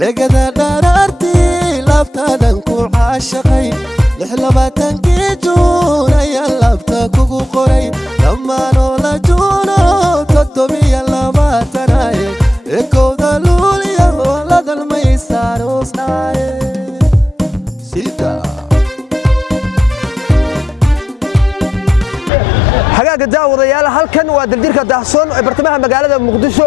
لقدا دارتي لابتادن كو عاشقي لحلباتن كيجون يا لابتا كوكو قري لما نولا جونو تدومي يا لاباتناي اكو دلولي يا ولد الميسار وصناي سيدا حقاق داوديال halkan waa daldirka daahsoon ee bartamaha magaalada Muqdisho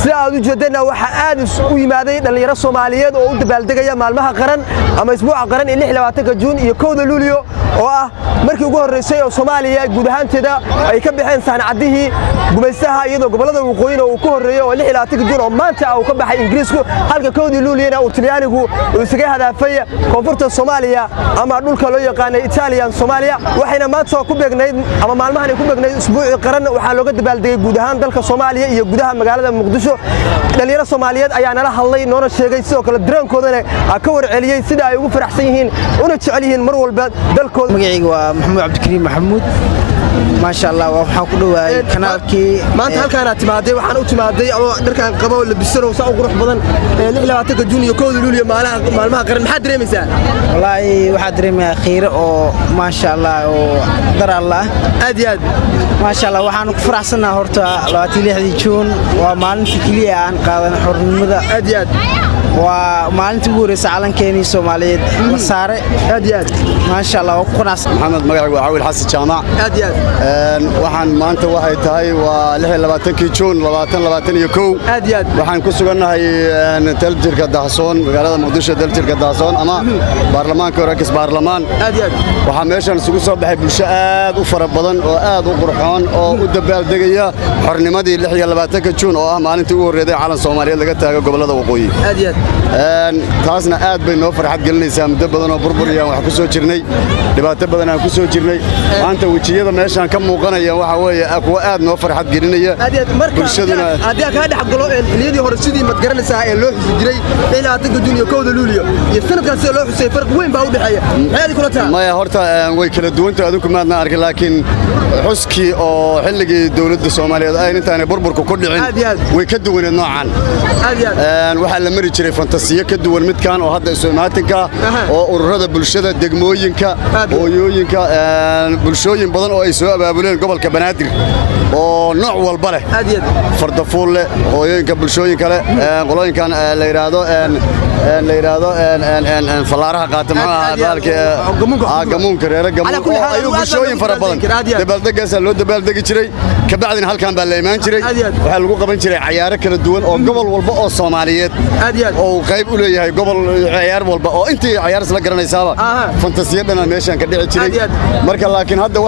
si aad u jeedana waxa aad u yimaaday dhalinyaro Soomaaliyeed oo u dabaaldegaya maalmaha qaran ama isbuuca qaran ee 26 Juun iyo 1 Luulyo oo ah markii ugu horeysay oo Soomaaliya guud ahaanteeda ay ka bixeen saanacadihii gumaysaha iyadoo gobolada waqooyi oo ku horeeyay oo 26 Juun oo maanta uu ka baxay Ingiriisku halka 1 Luulyana uu Talyaanigu uu isaga hadafay koonfurta Soomaaliya ama dhulka loo yaqaan Italian Soomaaliya waxayna maanta ku beegnayd ama maalmahan ku beegnayd isbuuci qaran waxa looga dabaaldegay guud ahaan dalka Soomaaliya iyo gudaha magaalada Muqdisho dhalinyaro Soomaaliyeed ayaa nala hadlay noona sheegay sidoo kale dareenkoodana ka warceliyay sida ay ugu faraxsan yihiin una jecel yihiin mar walba dalkooda magacaygu waa Maxamuud Cabdikariim Maxamuud ما شاء الله waxaan ku dhawaay kanaalkii maanta halkaan aad timaaday waxaan u timaaday oo dharkaan qabo labisano saa qurux badan 26 Juun iyo 1 Luulyo maalmaha qaran maxaa dareemaysaa wallahi waxa dareemayaa khayr oo ma sha Allah oo dar Allah aad iyo aad ma sha Allah waxaan ku faraxsanahay horta 26 Juun waa maalintii kaliya aan qaadan xornimada aad iyo aad ومالنتي بوريس على كيني سوماليد مسارة أديات ما شاء الله وقناص محمد مقعد وعاول حس جامع أديات وحن ما أنت واحد هاي ولحن لباتن كيتشون لباتن يكو أديات وحن كسرنا هاي تلتير كدهسون وقالوا مقدسة تلتير كدهسون أما برلمان كوركس برلمان أديات وحن ماشان سوق صوب بحب الشقاد وفرق بدن وقاد وقرحان ودبال دقيقة حرنمدي لحية لباتن كيتشون أو ما أنت وريدة على الصومالية اللي قتها قبل هذا وقوي أديات taasna aad bay noo farxad gelinaysaa muddo badan oo burburiya wax ku soo jirnay dhibaato badan aan ku soo jirnay maanta wajiyada meeshan ka muuqanaya waxa weeye kuwa aad noo farxad gelinaya bulshaduna hadii ka dhax galo xiliyadii hore sidii mad garanaysaa ee loo xusi jiray 26 Juun iyo 1 Luulyo iyo sanadkaas loo xusay farq weyn baa u dhaxeeya maxay kula tahay maya horta way kala duwanta adinku maadna arkin laakiin xuski oo xilligii dawladda Soomaaliyeed ay intaan burburku ku dhicin way ka duwaneed noocan waxa la mari jiray fantasiyo ka duwan midkan oo hadda Soomaaliyadka oo ururada bulshada degmooyinka hooyooyinka bulshooyin badan oo ay soo abaabuleen gobolka Banaadir oo nooc walba leh fardafuul leh hooyooyinka bulshooyin kale qolooyinkan la yiraahdo falaaraha qaatamaha dalka gamuunka reer gamuun ay bulshooyin fara badan dabaaldeggaas loo dabaaldegi jiray ka bacdina halkan baa la imaan jiray waxa lagu qaban jiray ciyaaro kala duwan oo gobol walba oo Soomaaliyeed oo qayb u leeyahay gobol ciyaar walba oo intii ciyaar isla garanaysaaba fantasiyadana meeshan ka dhici jiray marka laakiin hadda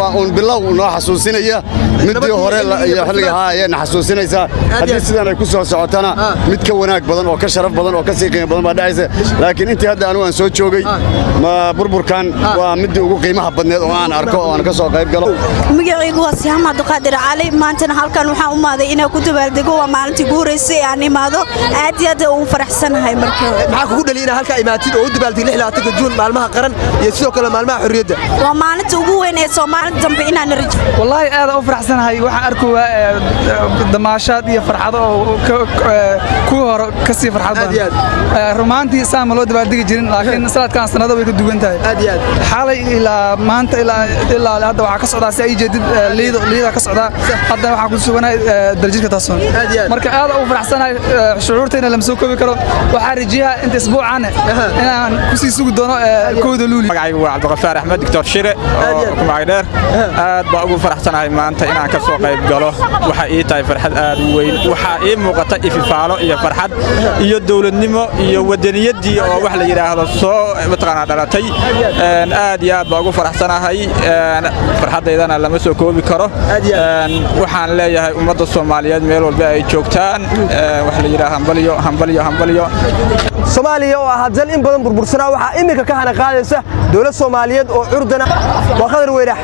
waa un bilow noo xasuusinaya midii hore iyo xilliga ayna xasuusinaysa hadii sidan ay ku soo socotana mid ka wanaag badan oo ka sharaf badan oo ka sii qiimo badan baa dhacaysa laakiin intii hadda aan soo joogay ma burburkan waa midii ugu qiimaha badneed oo aan arko oo aan ka soo qayb galo magacaygu waa Siyaam Abdulqaadir Cali maanta halkan waxaan u maaday inaan ku dabaaldego waa maalintii guureysay aan imaado aad iyo aad u faraxsanahay markaa maxaa kugu dhaliyay halka imaatid oo u dabaaldegay 26 Juun maalmaha qaran iyo sidoo kale maalmaha xorriyadda waa maalinta ugu weyn ee Soomaalida dambe inaan rajo wallahi aad u faraxsanahay waxaan arkaa damaashaad iyo farxado oo ku hor ka sii farxad badan rumaantii saama loo dabaaldegi jirin laakiin sanadkan sanado way ka duwan tahay aad iyo aad xalay ilaa maanta ilaa hadda waxa ka socdaa si ay jeedid liida ka socdaa hadda waxaan ku suganahay daljirka taasoon marka aad u faraxsanahay shucuurteena lama soo koobi karo waxaa rajiyaa inta isbuucan inaan ku sii sugi doono 1 Luulyo magacaygu waa Cabdiqafaar Axmed Dr. Shire oo ku magac dheer aad baa ugu faraxsanahay maanta inaan ka soo qayb galo waxa ii tahay farxad aad u weyn waxa ii muuqata ififaalo iyo farxad iyo dawladnimo iyo wadaniyadii oo wax la yiraahdo soo mataqaana dhalatay aad iyo aad baa ugu faraxsanahay farxadeydana lama soo koobi karo waxaan leeyahay ummadda Soomaaliyeed meel walba ay joogtaan wax la yiraahdo hambalyo Soomaaliya oo ah dal in badan burbursanaa waxa imika ka hana qaadaysa dawlad Soomaaliyeed oo curdana waa qadar weerax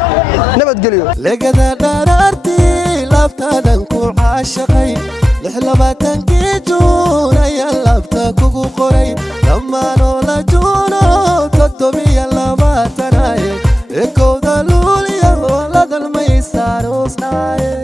nabadgelyo لقدا دارتي لابتادن كو عاشقي لحلباتن كيجون يا لابتا كوكو قري لما نولا جونو تدومي يا لاباتناي اكو دلولي يا ولد الميسار وصناي